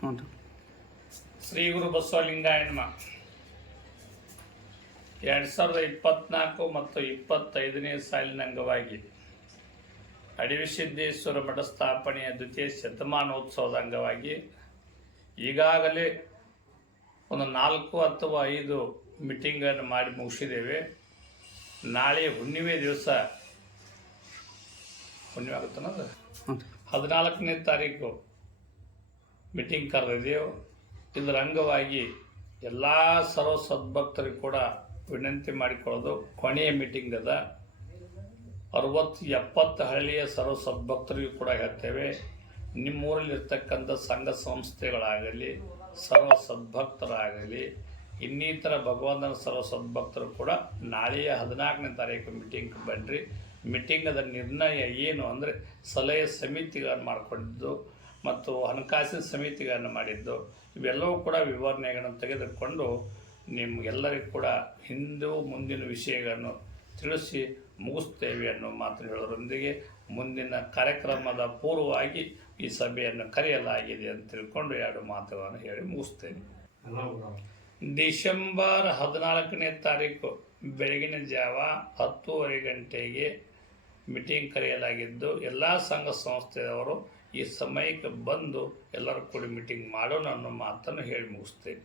ಹ್ಞೂ ರೀ. ಶ್ರೀ ಗುರು ಬಸವಲಿಂಗಾಯ ನಮಃ. 2024 ಮತ್ತು 25ನೇ ಸಾಲಿನ ಅಂಗವಾಗಿ ಅಡಿವಿಸಿದ್ದೇಶ್ವರ ಮಠ ಸ್ಥಾಪನೆಯ ದ್ವಿತೀಯ ಶತಮಾನೋತ್ಸವದ ಅಂಗವಾಗಿ ಈಗಾಗಲೇ ಒಂದು 4 ಅಥವಾ 5 ಮೀಟಿಂಗನ್ನು ಮಾಡಿ ಮುಗಿಸಿದ್ದೇವೆ. ನಾಳೆ ಹುಣ್ಣಿಮೆ ದಿವಸ ಹುಣ್ಣಿಮೆ ಆಗುತ್ತನ್ನೋದು 14ನೇ ತಾರೀಕು ಮೀಟಿಂಗ್ ಕರೆದಿದ್ದೆವು. ಇದರ ಅಂಗವಾಗಿ ಎಲ್ಲ ಸರ್ವ ಸದ್ಭಕ್ತರಿಗೆ ಕೂಡ ವಿನಂತಿ ಮಾಡಿಕೊಳ್ಳೋದು, ಕೊನೆಯ ಮೀಟಿಂಗ್ ಅದ. 60-70 ಹಳ್ಳಿಯ ಸರ್ವ ಸದ್ಭಕ್ತರಿಗೂ ಕೂಡ ಹೇಳ್ತೇವೆ, ನಿಮ್ಮೂರಲ್ಲಿರ್ತಕ್ಕಂಥ ಸಂಘ ಸಂಸ್ಥೆಗಳಾಗಲಿ, ಸರ್ವ ಸದ್ಭಕ್ತರಾಗಲಿ, ಇನ್ನಿತರ ಭಗವಂತನ ಸರ್ವ ಸದ್ಭಕ್ತರು ಕೂಡ ನಾಳೆಯ 14ನೇ ತಾರೀಕು ಮೀಟಿಂಗ್ ಬನ್ನಿರಿ. ಮೀಟಿಂಗದ ನಿರ್ಣಯ ಏನು ಅಂದರೆ ಸಲಹೆ ಸಮಿತಿಗಳನ್ನು ಮಾಡಿಕೊಂಡಿದ್ದು ಮತ್ತು ಹಣಕಾಸಿನ ಸಮಿತಿಗಳನ್ನು ಮಾಡಿದ್ದು, ಇವೆಲ್ಲವೂ ಕೂಡ ವಿವರಣೆಗಳನ್ನು ತೆಗೆದುಕೊಂಡು ನಿಮಗೆಲ್ಲರಿಗೂ ಕೂಡ ಹಿಂದೂ ಮುಂದಿನ ವಿಷಯಗಳನ್ನು ತಿಳಿಸಿ ಮುಗಿಸ್ತೇವೆ ಅನ್ನೋ ಮಾತನ್ನು ಹೇಳೋದರೊಂದಿಗೆ ಮುಂದಿನ ಕಾರ್ಯಕ್ರಮದ ಪೂರ್ವವಾಗಿ ಈ ಸಭೆಯನ್ನು ಕರೆಯಲಾಗಿದೆ ಅಂತ ತಿಳ್ಕೊಂಡು 2 ಮಾತುಗಳನ್ನು ಹೇಳಿ ಮುಗಿಸ್ತೇನೆ. ಡಿಸೆಂಬರ್ 14ನೇ ತಾರೀಕು ಬೆಳಗಿನ ಜಾವ 10:30 ಗಂಟೆಗೆ ಮೀಟಿಂಗ್ ಕರೆಯಲಾಗಿದ್ದು, ಎಲ್ಲ ಸಂಘ ಸಂಸ್ಥೆಯವರು ಈ ಸಮಯಕ್ಕೆ ಬಂದು ಎಲ್ಲರೂ ಕೂಡಿ ಮೀಟಿಂಗ್ ಮಾಡೋಣ ಅನ್ನೋ ಮಾತನ್ನು ಹೇಳಿ ಮುಗಿಸ್ತೇನೆ.